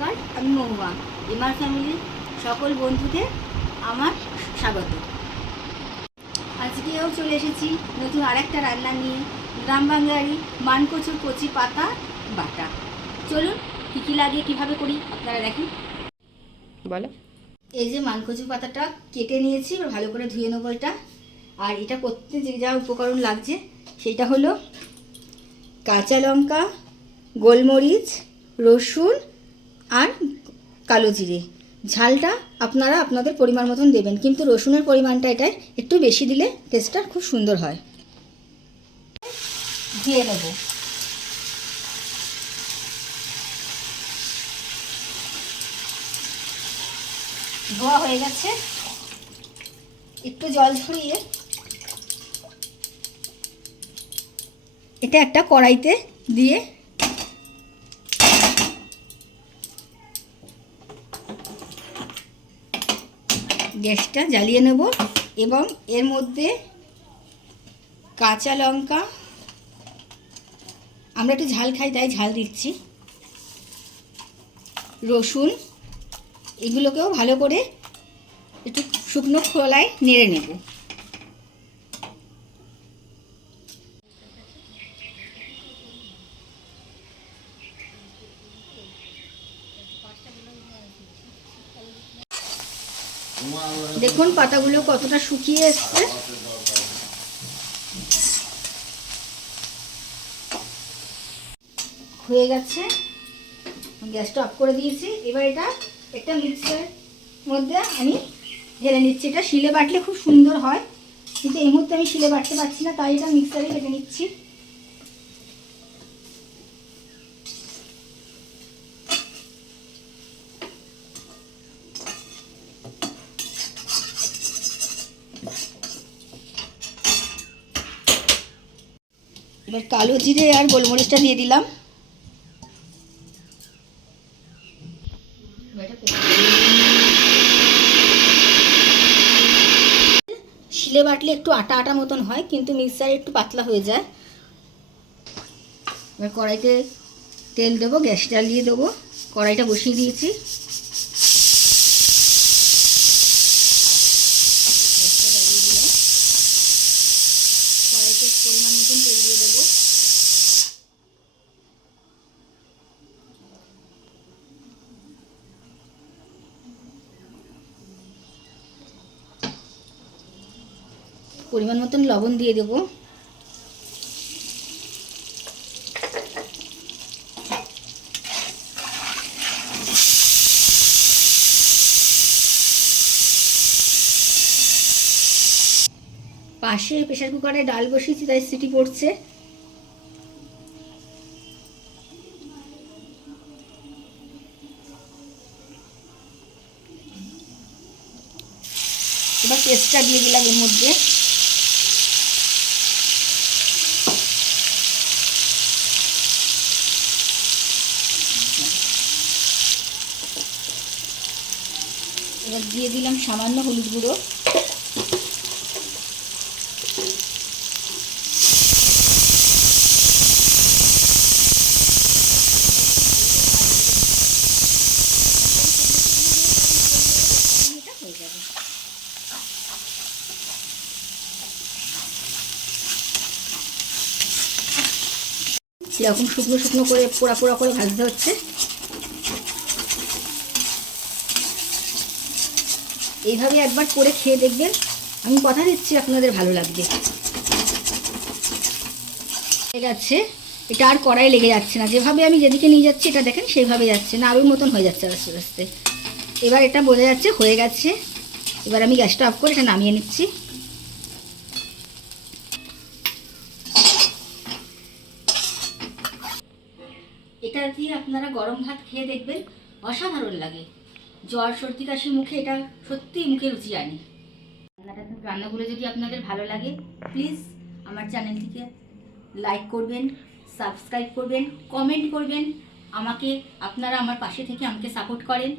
নমস্কার আমি মহুয়া। এমআর ফ্যামিলির সকল বন্ধুদের আমার স্বাগত। আজকেও চলে এসেছি নতুন আরেকটা রান্না নিয়ে। গ্রাম বাংলারই মানকচুর কচি পাতা বাটা। চলুন কী কী লাগে কীভাবে করি আপনারা দেখেন। বলো। এই যে মানকচু পাতাটা কেটে নিয়েছি ভালো করে ধুয়ে নেব এটা। আর এটা করতে যে যা উপকরণ লাগছে সেটা হলো কাঁচা লঙ্কা গোলমরিচ রসুন আর কালো জিরে। ঝালটা আপনারা আপনাদের পরিমাণ মতন দেবেন, কিন্তু রসুনের পরিমাণটা এটাই একটু বেশি দিলে টেস্টটা খুব সুন্দর হয়। দিয়ে নেব ধোয়া হয়ে গেছে। একটু জল ছড়িয়ে এটা একটা কড়াইতে দিয়ে গ্যাসটা জ্বালিয়ে নেব এবং এর মধ্যে কাঁচা লঙ্কা, আমরা একটু ঝাল খাই, তাই ঝাল দিচ্ছি। রসুন, এগুলোকেও ভালো করে একটু শুকনো খোলায় নেড়ে নেব। দেখুন, পাতাগুলো কতটা শুকিয়ে এসছে। হয়ে গেছে। গ্যাসটা অফ করে দিয়েছি। এবার এটা একটা মিক্সারের মধ্যে আমি ঢেলে নিচ্ছি। এটা শিলে বাটলে খুব সুন্দর হয়। কিন্তু এই মুহূর্তে আমি শিলে বাটতে পারছি না, তাই এটা মিক্সারে কেটে নিচ্ছি। এবার কালো জিরে আর গোলমরিচটা দিয়ে দিলাম। শিলে বাটলে একটু আটা আটা মতন হয়, কিন্তু মিক্সারে একটু পাতলা হয়ে যায়। এবার কড়াইতে তেল দেবো, গ্যাস জ্বালিয়ে দেবো। কড়াইটা বসিয়ে দিয়েছি গ্যাসটা জ্বালিয়ে দিলাম। কড়াইতে পরিমাণ মতন তেল দিয়ে দেবো পরিমাণ মতন লবণ দিয়ে দেবো। পাশে প্রেশার কুকারে ডাল বসিয়েছি, তাই সিটি পড়ছে। এবার পেস্টটা দিয়ে দিলাম এর মধ্যে। এবার দিয়ে দিলাম সামান্য হলুদ গুঁড়ো। সেরকম শুকনো শুকনো করে পোড়া পোড়া করে ভাজতে হচ্ছে। এইভাবে একবার করে খেয়ে দেখবেন। আমি কথা দিচ্ছি, আপনাদের ভালো লাগবে। ঠিক আছে এটা আর কড়াই লেগে যাচ্ছে না। যেভাবে আমি যেদিকে নিয়ে যাচ্ছি, এটা দেখেন, সেইভাবে যাচ্ছে না। আরও মতন হয়ে যাচ্ছে আস্তে আস্তে। এবার এটা বোঝা যাচ্ছে, হয়ে গেছে। এবার আমি গ্যাসটা অফ করে এটা নামিয়ে নিচ্ছি। এটা দিয়ে আপনারা গরম ভাত খেয়ে দেখবেন, অসাধারণ লাগে। জ্বর, সর্দি, কাশি মুখে এটা সত্যিই মুখে রুচি আনে রান্নাগুলো যদি আপনাদের ভালো লাগে প্লিজ আমার চ্যানেলটিকে লাইক করবেন সাবস্ক্রাইব করবেন কমেন্ট করবেন, আমাকে, আপনারা আমার পাশে থেকে আমাকে সাপোর্ট করেন।